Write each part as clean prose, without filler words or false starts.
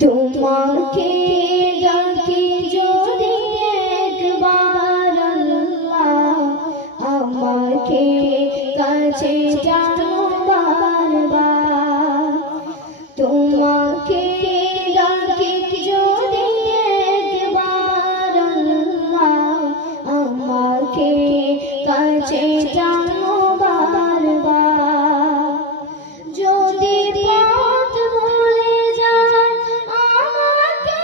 তোমাকে ডাকি যদি একবার আল্লাহ, আমাকে কাছে টানো বারবার। তোমাকে ডাকি যদি একবার আল্লাহ, আমাকে কাছে টানো বারবার। যদি পথ ভুলে যাই আমাকে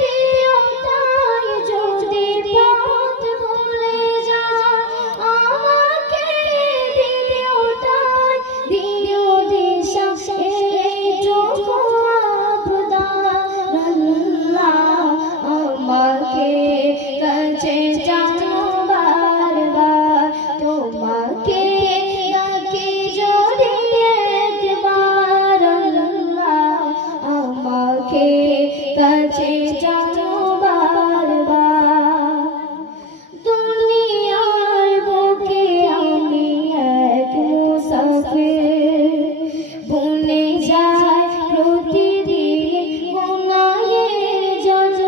দিও তাই, যদি পথ ভুলে যাই আমাকে দিও তাই, দিও দিশা এইটুকু আবদার আল্লাহ, আমাকে কাছে টানো বারবার। তোমাকে ডাকি যদি একবার আল্লাহ, আমাকে কাছে টানো বারবার। দুনিয়ার বুকে আমি এক মুসাফির, ভুলে যাই প্রতিদিন গুনাহের জল।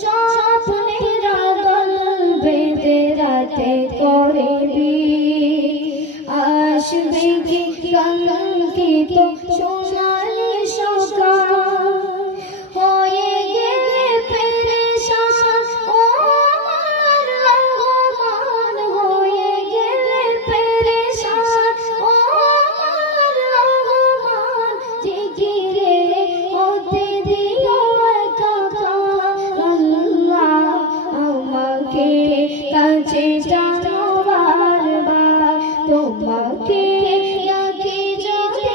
স্বপ্নের আদল বেঁধে রাতে করে আসবে কি কাঙ্ক্ষিত সোনালি সকাল। হয়ে গেলে পেরেশান ও আমার রহমান, হয়ে গেলে পেরেশান ও আমার রহমান। জিকিরে হতে দিও একাকার আল্লাহ, আমাকে কাছে টানো বারবার। তোমাকে ডাকি যদি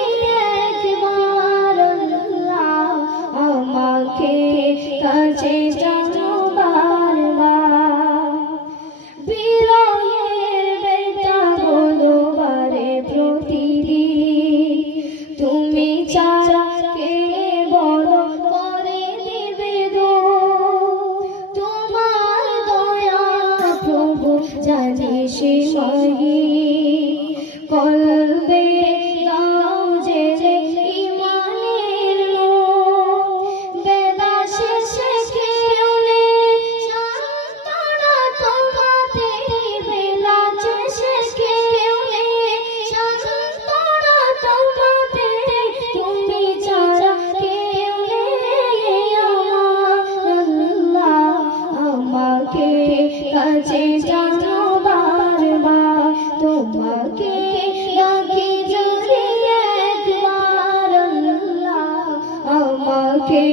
একবার আল্লাহ, আমাকে কাছে টানো বারবার। বিরহের বেতাগুলো বারে প্রতিদিন, তুমি ছাড়া কে বলো করে দিবে দূর। তোমার দয়া প্রভু জানি সীমাহীন, কলবে দাও জেলে ইমানের নূর। বেলা শেষে কেউ নেই সান্ত্বনা তোমাতে, বেলা শেষে কেউ নেই সান্ত্বনা তোমাতে, তুমি ছাড়া কেউ নেই আমার আল্লাহ, আমাকে কাছে টানো বারবার। তোমাকে ডাকি যদি একবার আল্লাহ, আমাকে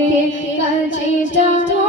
কাছে টানো